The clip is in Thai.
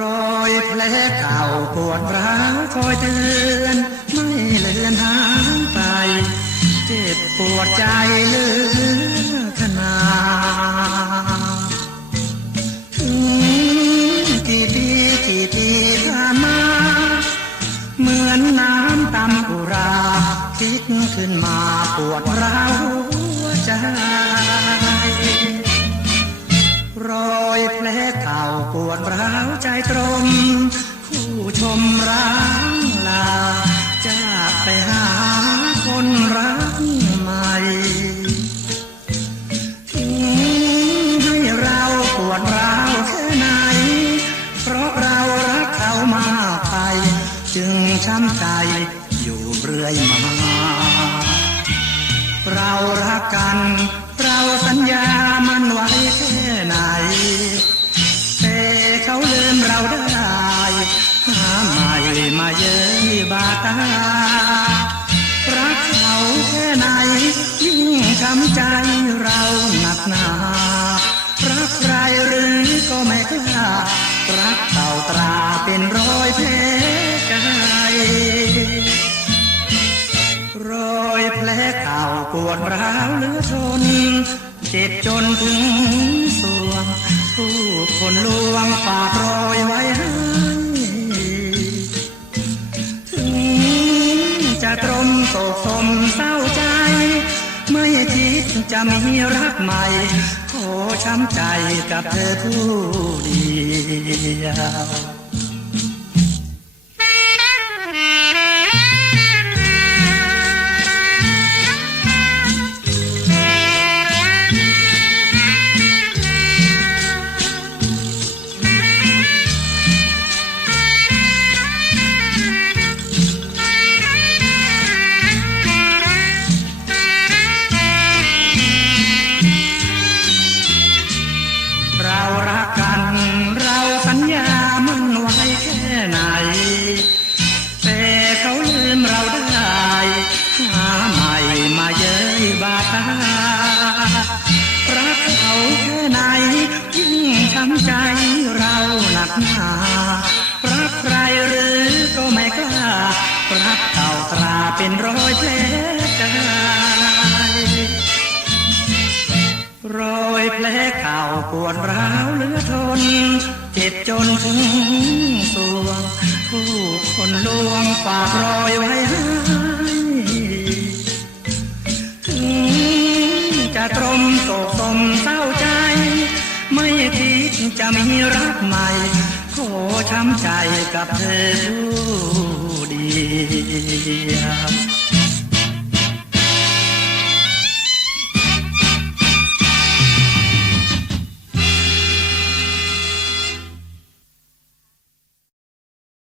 รอยแผลเต่าปวดร้าวคอยเตือนไม่เลือนหายไป เจ็บปวดใจเลือขนาดถึงกี่ปีกี่ปีผ่านมา เหมือนน้ำตำกุรา คิดขึ้นมาปวดร้าวหัวใจรอ แผลเก่าปวดร้าวใจตรมผู้ชมร้างลาจากไปหาคนรักใหม่ทิ้งให้เราปวดร้าวแค่ไหน เพราะเรารักเขามากไป จึงช้ำใจอยู่เรื่อยมา เรารักกัน เราสัญญา ม่มาเย้ยบาตา รักเขาแค่ไหน ยิ่งช้ำใจเราหนักหนา รักใครหรือก็ไม่กล้า รักเต่าตราเป็นรอยแผลใจรอยแผลเก่าปวดร้าวเหลือทนเจ็บจนถึงสวงผู้คนลวงฝากรอยไว้ มโศกสมเศร้าใจ ไม่คิดจะมีรักใหม่ขอช้ำใจกับเธอผู้เดียว รักเขาแค่ไหนยิ่งช้ำใจเราหนักหนารักใครหรือก็ไม่กล้ารักเก่าตราเป็นรอยแผลใจรอยแผลเก่าปวดร้าวเหลือทน เจ็บจนถึงสวงผู้คนลวงฝากรอยไว้ให้ คิดจะมีรักใหม่ขอช้ำใจกับเธอผู้เดียว